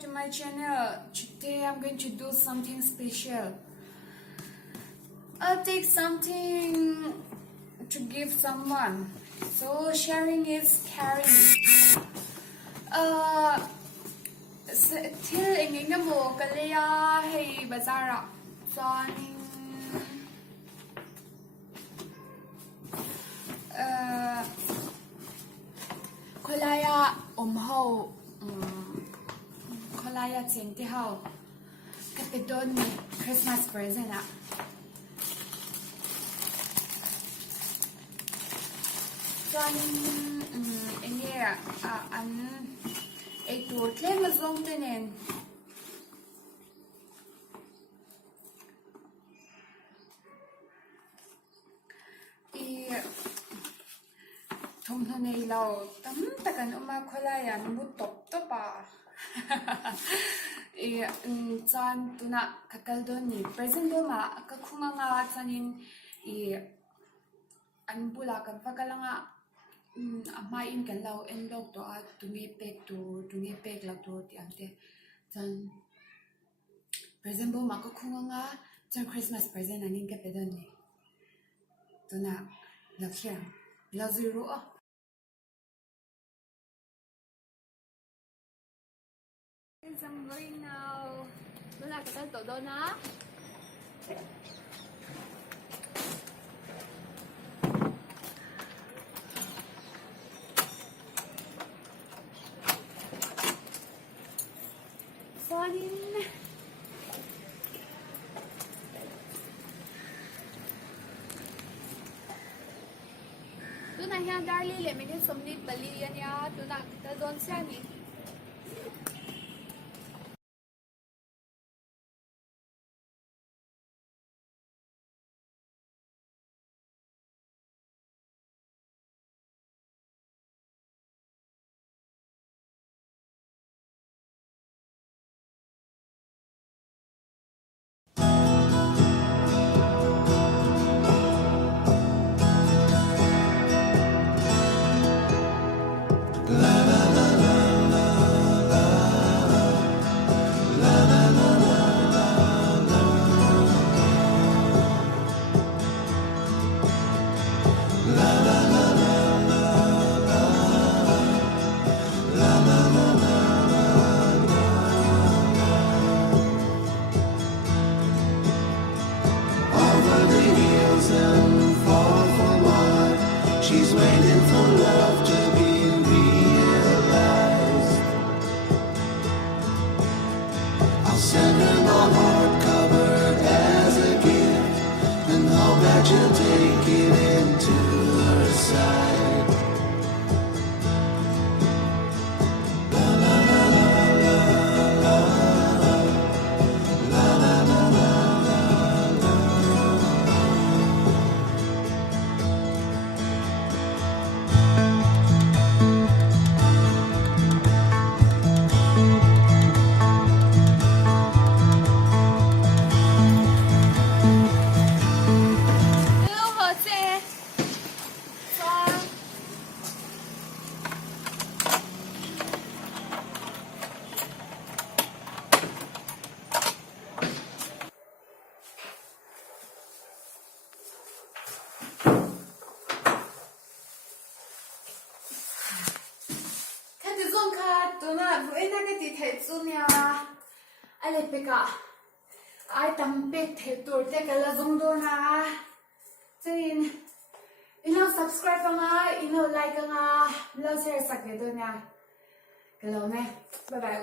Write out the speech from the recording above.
to my channel. Today I'm going to do something special. I'll take something to give someone. So sharing is caring. Till engin na mo kalaya hey bazara. Zoning kolaya ho kolaya cheng ti ho kapedon Christmas present ah. Zoning engin an ei tur tle mazong tenen. Thong nei lau tam takan uma kholaya mu top topa chan tuna kakal don ni present do ma ka khunga nga chanin an bula kan pakalanga ama in kan lau envelope to a tungi pek la to ti ante chan present bo ma ka khunga nga chan Christmas present anin ka pedon ni tuna la khia la zero I'm going now. Wala ka tal todo na. Fun. Tu na hiang darli le mene somni bali yan ya tu na kita don siya ni. She's waiting for love to be realized. I'll send her my heart covered as a gift, and hope that you'll take it into her side. La la la la la la la la la la. Ale peka ai tam pek the tur te kala zong do na chin ino subscribe nga ino like nga lo share sak do na kalo me bye bye